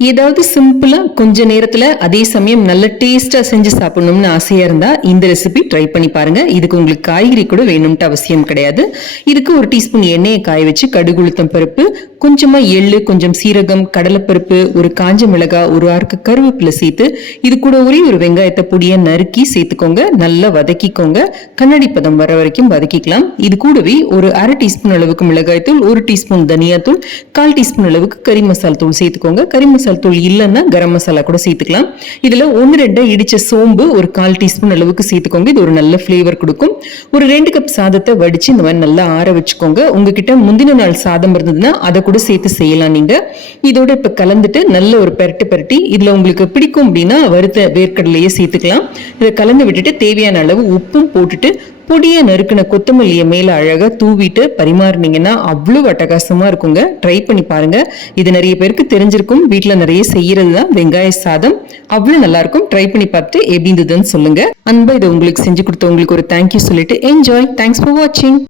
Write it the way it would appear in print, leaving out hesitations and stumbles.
ஏதாவது சிம்பிளா கொஞ்ச நேரத்துல அதே சமயம் நல்ல டேஸ்டா செஞ்சு சாப்பிடணும்னு ஆசையா இருந்தா இந்த ரெசிபி ட்ரை பண்ணி பாருங்க. இதுக்கு உங்களுக்கு காய்கறி கூட வேணும்ட்டு அவசியம் கிடையாது. இதுக்கு ஒரு டீஸ்பூன் எண்ணெயை காய வச்சு கடுகு உளுத்தம் பருப்பு, கொஞ்சமா எள்ளு, கொஞ்சம் சீரகம், கடலைப்பருப்பு, ஒரு காஞ்ச மிளகாய், ஒரு ஆறுக்கு கருவேப்பிலை சேர்த்து இது கூட ஒரு வெங்காயத்தை பொடியா நறுக்கி சேர்த்துக்கோங்க. நல்லா வதக்கிக்கோங்க. கண்ணாடி பதம் வர வரைக்கும் வதக்கிக்கலாம். இது கூடவே ஒரு அரை டீஸ்பூன் அளவுக்கு மிளகாய் தூள், ஒரு டீஸ்பூன் தனியா தூள், 1/4 டீஸ்பூன் அளவுக்கு கறி மசாலா தூள் சேர்த்துக்கோங்க. கறி மசாலா தூள் இல்லைன்னா கரம் மசாலா கூட சேர்த்துக்கலாம். இதுல 1-2 இடிச்ச சோம்பு ஒரு 1/4 டீஸ்பூன் அளவுக்கு சேர்த்துக்கோங்க. இது ஒரு நல்ல ஃபிளேவர் கொடுக்கும். ஒரு 2 கப் சாதத்தை வடிச்சு இந்த மாதிரி நல்லா ஆற வச்சுக்கோங்க. உங்ககிட்ட முந்தின நாள் சாதம் இருந்ததுன்னா அதை கூட சேர்த்து செய்யலாம். நீங்க இதோட இப்ப கலந்துட்டு நல்ல ஒரு பெரட்டி இதுல உங்களுக்கு பிடிக்கும் அப்படின்னா வறுத்த வேர்க்கடலையே சேர்த்துக்கலாம். இதை கலந்து விட்டுட்டு தேவையான அளவு உப்பும் போட்டுட்டு பொடிய நறுக்கின கொத்தமல்லியை மேல அழகா தூவிட்டு பரிமாறினீங்கன்னா அவ்வளவு அட்டகாசமா இருக்குங்க. ட்ரை பண்ணி பாருங்க. இது நிறைய பேருக்கு தெரிஞ்சிருக்கும். வீட்டுல நிறைய செய்யறது தான் வெங்காய சாதம். அவ்வளவு நல்லா இருக்கும். ட்ரை பண்ணி பார்த்து எப்படி இருந்ததுன்னு சொல்லுங்க. அன்பா இதை உங்களுக்கு செஞ்சு கொடுத்த உங்களுக்கு ஒரு தேங்க்யூ சொல்லிட்டு என்ஜாய். தேங்க்ஸ் ஃபார் வாட்சிங்.